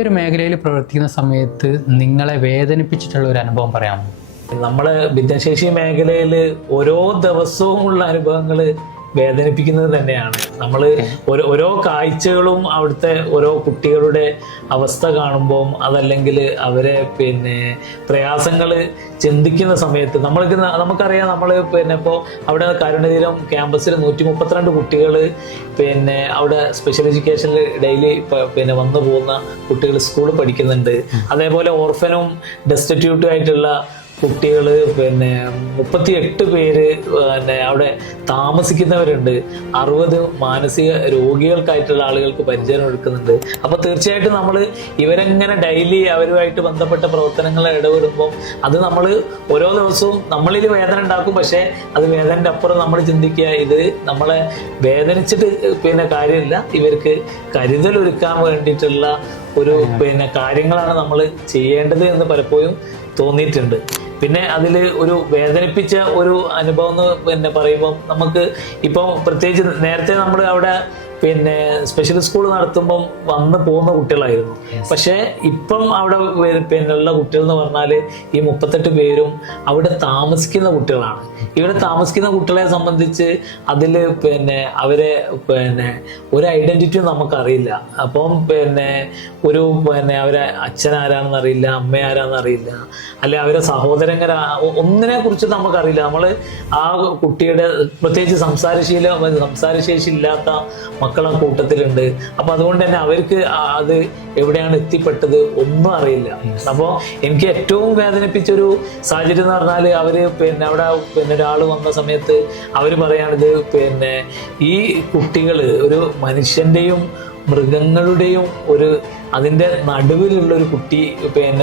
ഒരു മേഖലയിൽ പ്രവർത്തിക്കുന്ന സമയത്ത് നിങ്ങളെ വേദനിപ്പിച്ചിട്ടുള്ള ഒരു അനുഭവം പറയാമോ? നമ്മളെ ഭിന്നശേഷി മേഖലയിൽ ഓരോ ദിവസവും ഉള്ള അനുഭവങ്ങൾ വേദനിപ്പിക്കുന്നത് തന്നെയാണ്. നമ്മൾ ഓരോ കാഴ്ചകളും അവിടുത്തെ ഓരോ കുട്ടികളുടെ അവസ്ഥ കാണുമ്പോൾ അതല്ലെങ്കിൽ അവരെ പ്രയാസങ്ങൾ ചിന്തിക്കുന്ന സമയത്ത് നമുക്കറിയാം. നമ്മൾ ഇപ്പോൾ അവിടെ കാരുണ്യതീരം ക്യാമ്പസിൽ 132 കുട്ടികൾ അവിടെ സ്പെഷ്യൽ എഡ്യൂക്കേഷനിൽ ഡെയിലി വന്നു പോകുന്ന കുട്ടികൾ സ്കൂളിൽ പഠിക്കുന്നുണ്ട്. അതേപോലെ ഓർഫനും ഡെസ്റ്റിറ്റ്യൂട്ടും ആയിട്ടുള്ള കുട്ടികൾ 38 പേര് അവിടെ താമസിക്കുന്നവരുണ്ട്. 60 മാനസിക രോഗികൾക്കായിട്ടുള്ള ആളുകൾക്ക് പരിചരണം എടുക്കുന്നുണ്ട്. അപ്പോൾ തീർച്ചയായിട്ടും നമ്മൾ ഇവരെങ്ങനെ ഡെയിലി അവരുമായിട്ട് ബന്ധപ്പെട്ട പ്രവർത്തനങ്ങൾ ഇടപെടുമ്പോൾ അത് നമ്മൾ ഓരോ ദിവസവും നമ്മളിൽ വേദന ഉണ്ടാക്കും. പക്ഷേ അത് വേദനൻ്റെ അപ്പുറം നമ്മൾ ചിന്തിക്കുക, ഇത് നമ്മളെ വേദനിച്ചിട്ട് കാര്യമില്ല, ഇവർക്ക് കരുതലൊരുക്കാൻ വേണ്ടിയിട്ടുള്ള ഒരു കാര്യങ്ങളാണ് നമ്മൾ ചെയ്യേണ്ടത് എന്ന് പലപ്പോഴും തോന്നിയിട്ടുണ്ട്. പിന്നെ അതിൽ ഒരു വേദനിപ്പിച്ച ഒരു അനുഭവം എന്ന് പറയുമ്പോൾ നമുക്ക് ഇപ്പം പ്രത്യേകിച്ച് നേരത്തെ നമ്മൾ അവിടെ സ്പെഷ്യൽ സ്കൂൾ നടത്തുമ്പം വന്ന് പോകുന്ന കുട്ടികളായിരുന്നു. പക്ഷേ ഇപ്പം അവിടെ ഉള്ള കുട്ടികൾ എന്ന് പറഞ്ഞാൽ ഈ 38 പേരും അവിടെ താമസിക്കുന്ന കുട്ടികളാണ്. ഇവിടെ താമസിക്കുന്ന കുട്ടികളെ സംബന്ധിച്ച് അതിൽ അവരെ ഒരു ഐഡന്റിറ്റിയും നമുക്കറിയില്ല. അപ്പം ഒരു അവരെ അച്ഛൻ ആരാണെന്ന് അറിയില്ല, അമ്മ ആരാന്ന് അറിയില്ല, അല്ലെ അവരെ സഹോദരങ്ങര ഒന്നിനെ കുറിച്ച് നമുക്കറിയില്ല. നമ്മൾ ആ കുട്ടിയുടെ പ്രത്യേകിച്ച് സംസാരശേഷി ഇല്ലാത്ത മക്കളെ കൂട്ടത്തിലുണ്ട്. അപ്പൊ അതുകൊണ്ട് തന്നെ അവർക്ക് അത് എവിടെയാണ് എത്തിപ്പെട്ടത് ഒന്നും അറിയില്ല. അപ്പോൾ എനിക്ക് ഏറ്റവും വേദനിപ്പിച്ചൊരു സാഹചര്യം എന്ന് പറഞ്ഞാൽ അവര് അവിടെ ഒരാൾ വന്ന സമയത്ത് അവര് പറയാണിത് ഈ കുട്ടികൾ ഒരു മനുഷ്യന്റെയും മൃഗങ്ങളുടെയും അതിൻ്റെ നടുവിലുള്ള ഒരു കുട്ടി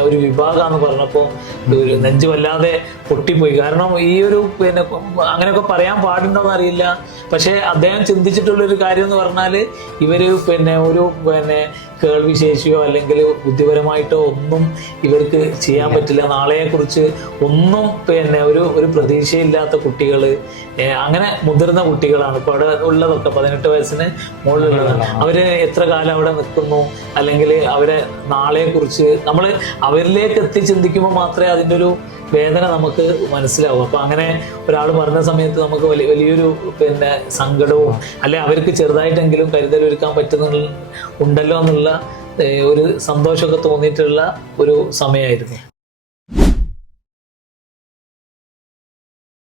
ഒരു വിഭാഗമാണെന്ന് പറഞ്ഞപ്പോൾ നെഞ്ച് വല്ലാതെ പൊട്ടിപ്പോയി. കാരണം ഈ ഒരു അങ്ങനെയൊക്കെ പറയാൻ പാടുണ്ടോന്ന് അറിയില്ല. പക്ഷെ അദ്ദേഹം ചിന്തിച്ചിട്ടുള്ളൊരു കാര്യം എന്ന് പറഞ്ഞാൽ ഇവര് ഒരു കേൾവിശേഷിയോ അല്ലെങ്കിൽ ബുദ്ധിപരമായിട്ടോ ഒന്നും ഇവർക്ക് ചെയ്യാൻ പറ്റില്ല. നാളെയെക്കുറിച്ച് ഒന്നും ഒരു പ്രതീക്ഷയില്ലാത്ത കുട്ടികൾ, അങ്ങനെ മുതിർന്ന കുട്ടികളാണ് ഇപ്പോൾ അവിടെ ഉള്ളതൊക്കെ 18 വയസ്സിന് മുകളിലുള്ളതാണ്. അവര് എത്ര കാലം അവിടെ നിൽക്കുന്നു, അല്ലെങ്കിൽ അവരെ നാളെക്കുറിച്ച് നമ്മൾ അവരിലേക്ക് എത്തി ചിന്തിക്കുമ്പോൾ മാത്രമേ അതിൻ്റെ ഒരു വേദന നമുക്ക് മനസ്സിലാവും. അപ്പൊ അങ്ങനെ ഒരാൾ പറഞ്ഞ സമയത്ത് നമുക്ക് വലിയൊരു സങ്കടവും അല്ലെ അവർക്ക് ചെറുതായിട്ടെങ്കിലും കരുതലൊരുക്കാൻ ഉണ്ടല്ലോ എന്നുള്ള ഒരു സന്തോഷമൊക്കെ തോന്നിയിട്ടുള്ള ഒരു സമയമായിരുന്നു.